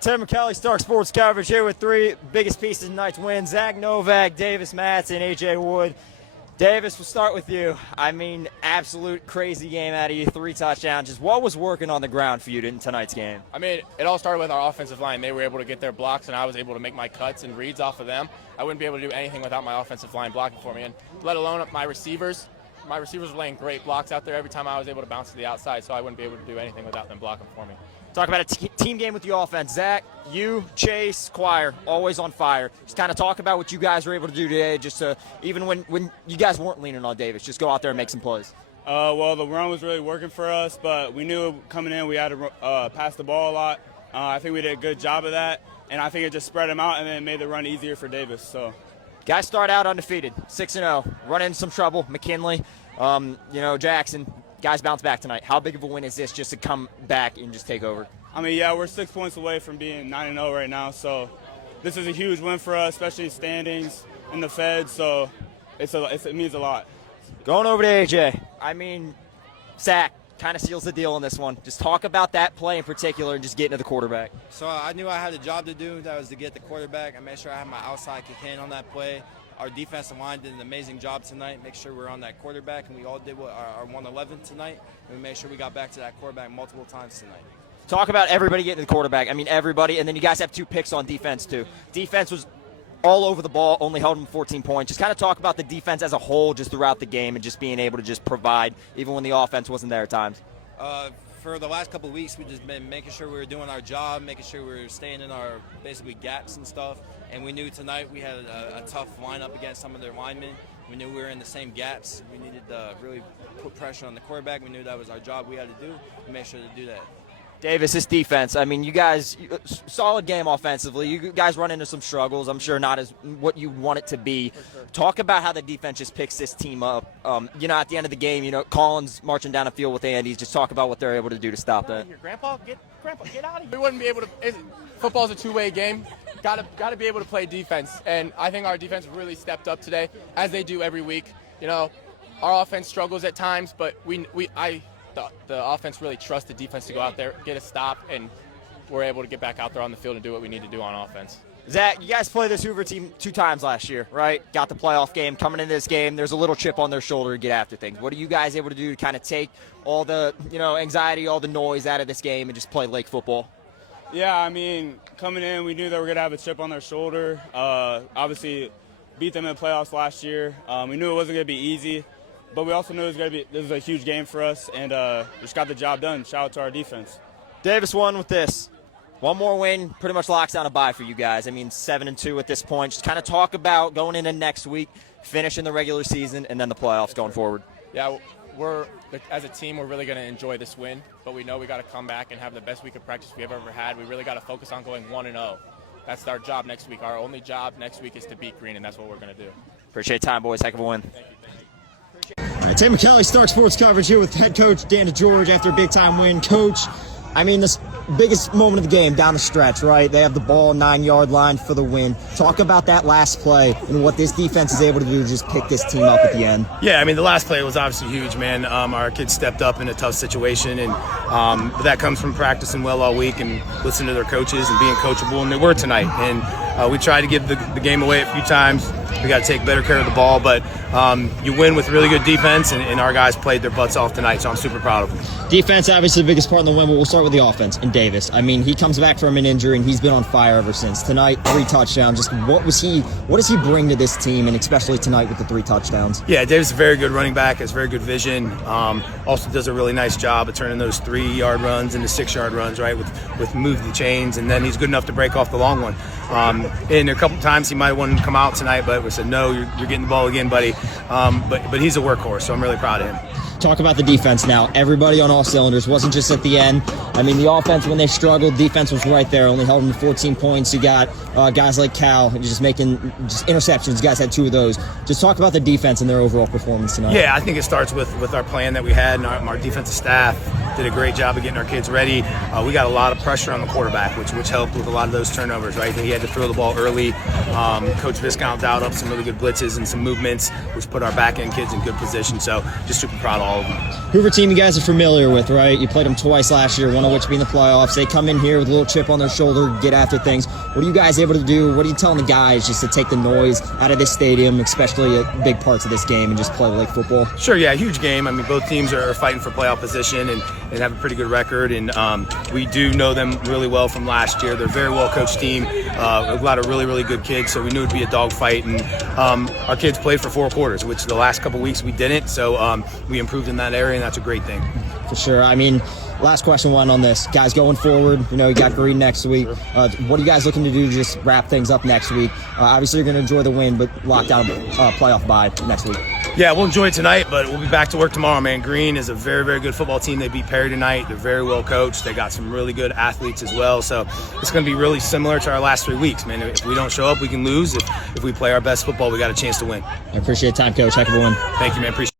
Tim McKelly, Stark Sports Coverage, here with three biggest pieces of tonight's win. Zach Novak, Davis Matson, A.J. Wood. Davis, we'll start with you. I mean, absolute crazy game out of you, 3 touchdowns. Just what was working on the ground for you in tonight's game? I mean, it all started with our offensive line. They were able to get their blocks, and I was able to make my cuts and reads off of them. I wouldn't be able to do anything without my offensive line blocking for me, and let alone my receivers. My receivers were laying great blocks out there every time I was able to bounce to the outside, so I wouldn't be able to do anything without them blocking for me. Talk about a team game with the offense. Zach, you, Chase, Squire, always on fire. Just kind of talk about what you guys were able to do today, just to, even when you guys weren't leaning on Davis, just go out there and make some plays. Well, the run was really working for us, but we knew coming in we had to pass the ball a lot. I think we did a good job of that, and I think it just spread them out and then made the run easier for Davis. So, guys start out undefeated, 6-0, run into some trouble. McKinley, Jackson. Guys bounce back tonight. How big of a win is this just to come back and just take over? I mean, yeah, we're 6 points away from being 9-0 right now, so this is a huge win for us, especially standings in the Fed, so it means a lot. Going over to AJ. I mean, Zach kind of seals the deal on this one. Just talk about that play in particular and just getting to the quarterback. So I knew I had a job to do. That was to get the quarterback. I made sure I had my outside kick in on that play. Our defensive line did an amazing job tonight. Make sure we're on that quarterback, and we all did what our 111 tonight. And we made sure we got back to that quarterback multiple times tonight. Talk about everybody getting to the quarterback. I mean, everybody. And then you guys have 2 picks on defense, too. Defense was all over the ball, only held them 14 points. Just kind of talk about the defense as a whole just throughout the game and just being able to just provide, even when the offense wasn't there at times. For the last couple of weeks, we've just been making sure we were doing our job, making sure we were staying in our basically gaps and stuff. And we knew tonight we had a tough lineup against some of their linemen. We knew we were in the same gaps. We needed to really put pressure on the quarterback. We knew that was our job we had to do. We made sure to do that. Davis, this defense, I mean, you guys, solid game offensively. You guys run into some struggles. I'm sure not as what you want it to be. Sure. Talk about how the defense just picks this team up. At the end of the game, Collins marching down the field with Andy. Just talk about what they're able to do to stop that. Grandpa, get out of here. We wouldn't be able to. Football's a two-way game. Got to be able to play defense, and I think our defense really stepped up today, as they do every week. Our offense struggles at times, but the offense really trusts the defense to go out there, get a stop, and we're able to get back out there on the field and do what we need to do on offense. Zach, you guys played this Hoover team 2 times last year, right? Got the playoff game. Coming into this game, there's a little chip on their shoulder to get after things. What are you guys able to do to kind of take all the anxiety, all the noise out of this game and just play Lake football? Yeah, I mean, coming in, we knew that we were going to have a chip on their shoulder. Obviously, beat them in the playoffs last year. We knew it wasn't going to be easy. But we also knew this was a huge game for us, and just got the job done. Shout out to our defense. Davis won with this. One more win pretty much locks down a bye for you guys. I mean, 7-2 at this point. Just kind of talk about going into next week, finishing the regular season, and then the playoffs going forward. Yeah, as a team, we're really going to enjoy this win, but we know we got to come back and have the best week of practice we've ever had. We really got to focus on going 1-0. That's our job next week. Our only job next week is to beat Green, and that's what we're going to do. Appreciate time, boys. Heck of a win. Thank you. All right, Tim McKelly, Stark Sports Coverage, here with head coach Dan Degeorge after a big-time win. Coach, I mean, this biggest moment of the game down the stretch, right? They have the ball 9-yard line for the win. Talk about that last play and what this defense is able to do to just pick this team up at the end. Yeah, I mean, the last play was obviously huge, man. Our kids stepped up in a tough situation, and but that comes from practicing well all week and listening to their coaches and being coachable, and they were tonight. And we tried to give the game away a few times. We got to take better care of the ball, but you win with really good defense, and our guys played their butts off tonight, so I'm super proud of them. Defense, obviously the biggest part in the win, but we'll start with the offense and Davis. I mean, he comes back from an injury, and he's been on fire ever since. Tonight, 3 touchdowns. Just what does he bring to this team, and especially tonight with the 3 touchdowns? Yeah, Davis is a very good running back, has very good vision, also does a really nice job of turning those 3-yard runs into 6-yard runs, right, with move the chains, and then he's good enough to break off the long one. And a couple times he might have wanted to come out tonight, but we said, no, you're getting the ball again, buddy. But he's a workhorse, so I'm really proud of him. Talk about the defense now. Everybody on all cylinders. Wasn't just at the end. I mean, the offense, when they struggled, defense was right there. Only held them to 14 points. You got guys like Cal just making interceptions. You guys had 2 of those. Just talk about the defense and their overall performance tonight. Yeah, I think it starts with our plan that we had, and our defensive staff did a great job of getting our kids ready. We got a lot of pressure on the quarterback, which helped with a lot of those turnovers, right? He had to throw the ball early. Coach Viscount dialed up some really good blitzes and some movements, which put our back-end kids in good position. So just super proud of all of them. Hoover team you guys are familiar with, right? You played them twice last year, one of which being the playoffs. They come in here with a little chip on their shoulder, get after things. What are you guys able to do? What are you telling the guys just to take the noise out of this stadium, especially at big parts of this game, and just play like football? Sure, yeah, huge game. I mean, both teams are fighting for playoff position and have a pretty good record. And we do know them really well from last year. They're a very well-coached team, a lot of really, really good kids. So we knew it would be a dogfight. And our kids played for 4 quarters, which the last couple weeks we didn't. So we improved in that area, and that's a great thing. For sure. I mean, last question one on this. Guys, going forward, you know, you got Green next week. What are you guys looking to do to just wrap things up next week? Obviously, you're going to enjoy the win, but lock down playoff bye next week. Yeah, we'll enjoy it tonight, but we'll be back to work tomorrow, man. Green is a very, very good football team. They beat Perry tonight. They're very well coached. They got some really good athletes as well. So it's going to be really similar to our last 3 weeks, man. If we don't show up, we can lose. If we play our best football, we got a chance to win. I appreciate the time, Coach. Heck of a win. Thank you, man. Appreciate it.